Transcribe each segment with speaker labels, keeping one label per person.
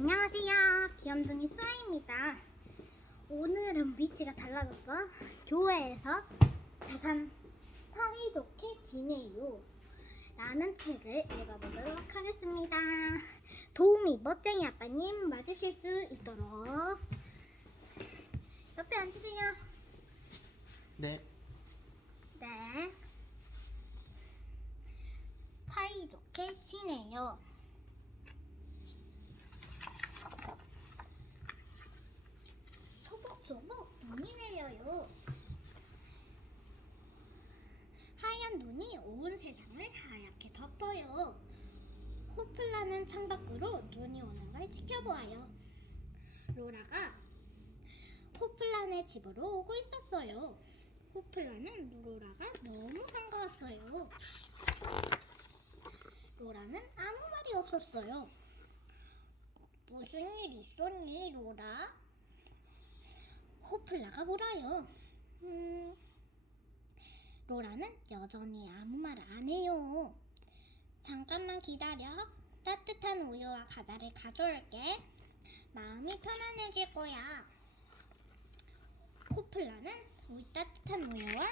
Speaker 1: 안녕하세요. 귀염둥이 수아입니다. 오늘은 위치가 달라졌어. 교회에서 가장 사이 좋게 지내요. 라는 책을 읽어보도록 하겠습니다. 도우미 멋쟁이 아빠님 맞으실 수 있도록 옆에 앉으세요.
Speaker 2: 네.
Speaker 1: 네. 사이 좋게 지내요. 눈이 내려요. 하얀 눈이 온 세상을 하얗게 덮어요. 호플라는 창밖으로 눈이 오는 걸 지켜보아요. 로라가 호플란의 집으로 오고 있었어요. 호플라는 로라가 너무 반가웠어요. 로라는 아무 말이 없었어요. 무슨 일 있었니, 로라? 호플라가 물어요. 음, 로라는 여전히 아무 말 안 해요. 잠깐만 기다려. 따뜻한 우유와 과자를 가져올게. 마음이 편안해질 거야. 호플라는 우유 따뜻한 우유와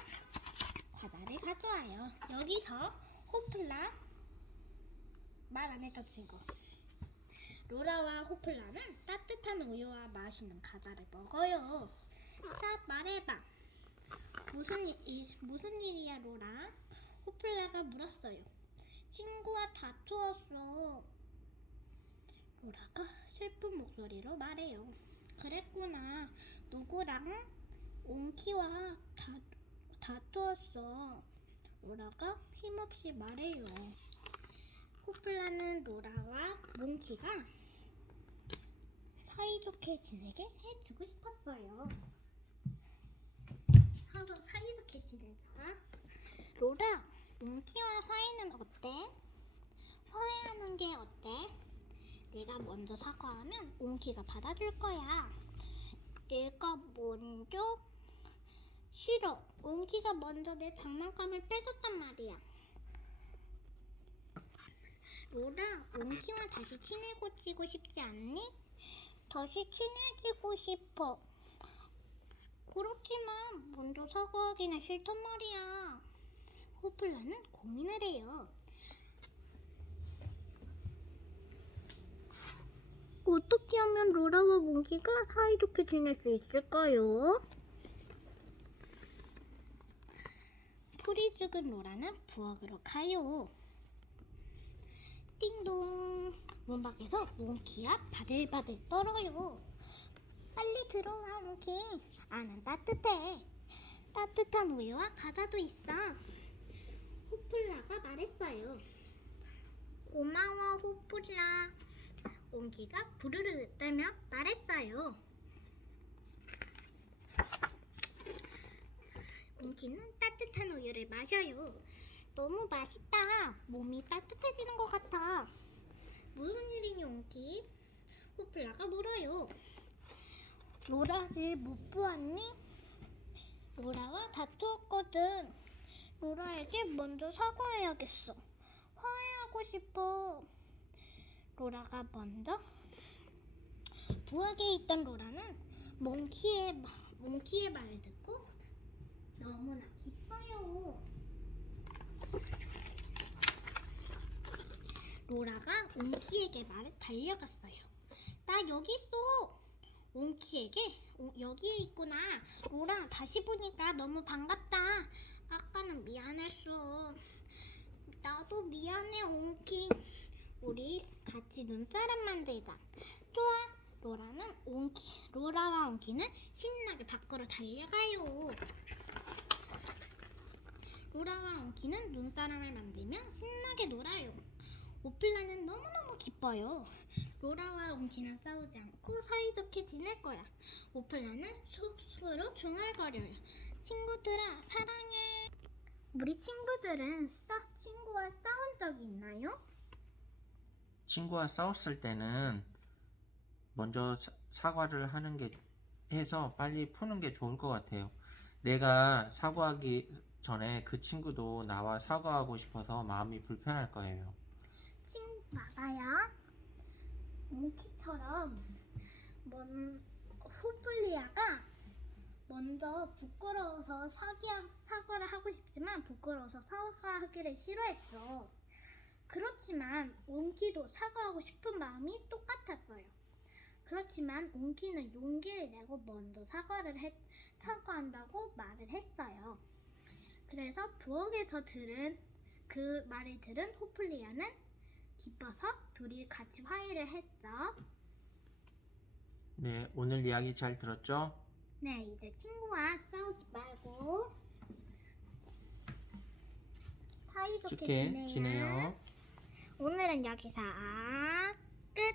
Speaker 1: 과자를 가져와요. 여기서 호플라 말 안 했던 친구. 로라와 호플라는 따뜻한 우유와 맛있는 과자를 먹어요. 자, 말해봐. 무슨 일, 이- 무슨 일이야, 로라? 호플라가 물었어요. 친구와 다투었어. 로라가 슬픈 목소리로 말해요. 그랬구나. 누구랑? 옹키와 다, 다투었어. 로라가 힘없이 말해요. 호플라는 로라와 몽키가 사이좋게 지내게 해주고 싶었어요. 서로 사이좋게 지내자. 로라, 몽키와 화해는 어때? 화해하는 게 어때? 내가 먼저 사과하면 몽키가 받아줄 거야. 내가 먼저? 싫어. 몽키가 먼저 내 장난감을 뺏었단 말이야. 로라, 몽키와 다시 친해지고 싶지 않니? 다시 친해지고 싶어. 그렇지만 먼저 사과하기는 싫단 말이야. 호플라는 고민을 해요. 어떻게 하면 로라와 몽키가 사이좋게 지낼 수 있을까요? 풀이 죽은 로라는 부엌으로 가요. 띵동 문 밖에서 몽키야 바들바들 떨어요. 빨리 들어와 몽키. 안은 따뜻해. 따뜻한 우유와 과자도 있어. 호플라가 말했어요. 고마워 호플라. 몽키가 부르르 떨며 말했어요. 몽키는 따뜻한 우유를 마셔요. 너무 맛있다. 몸이 따뜻해지는 것 같아. 무슨 일이니, 옹키? 호플라가 물어요. 로라를 못 보았니? 로라와 다투었거든. 로라에게 먼저 사과해야겠어. 화해하고 싶어. 로라가 먼저 부엌에 있던 로라는 몽키의 마- 몽키의 말을 듣고 너무나 기뻐요. 로라가 옹키에게 말해 달려갔어요. 나 여기 있어. 옹키에게 오, 여기에 있구나. 로라 다시 보니까 너무 반갑다. 아까는 미안했어. 나도 미안해 옹키. 우리 같이 눈사람 만들자. 좋아. 로라는 옹키, 로라와 옹키는 신나게 밖으로 달려가요. 로라와 옹키는 눈사람을 만들며 신나게 놀아요. 오플라는 너무너무 기뻐요. 로라와 옹키는 싸우지 않고 사이좋게 지낼 거야. 오플라는 속으로 중얼거려요. 친구들아, 사랑해. 우리 친구들은 싸, 친구와 싸운 적이 있나요?
Speaker 2: 친구와 싸웠을 때는 먼저 사- 사과를 하는 게 해서 빨리 푸는 게 좋을 것 같아요. 내가 사과하기 전에 그 친구도 나와 사과하고 싶어서 마음이 불편할 거예요.
Speaker 1: 친, 봐봐요. 몽키처럼 먼 후플리아가 먼저 부끄러워서 사기, 사과를 하고 싶지만 부끄러워서 사과하기를 싫어했죠. 그렇지만 옹키도 사과하고 싶은 마음이 똑같았어요. 그렇지만 옹키는 용기를 내고 먼저 사과를 했, 사과한다고 말을 했어요. 그래서 부엌에서 들은 그 말을 들은 호플리아는 기뻐서 둘이 같이 화해를 했죠.
Speaker 2: 네, 오늘 이야기 잘 들었죠?
Speaker 1: 네, 이제 친구와 싸우지 말고 사이좋게
Speaker 2: 좋게
Speaker 1: 지내요.
Speaker 2: 지내요.
Speaker 1: 오늘은 여기서 끝.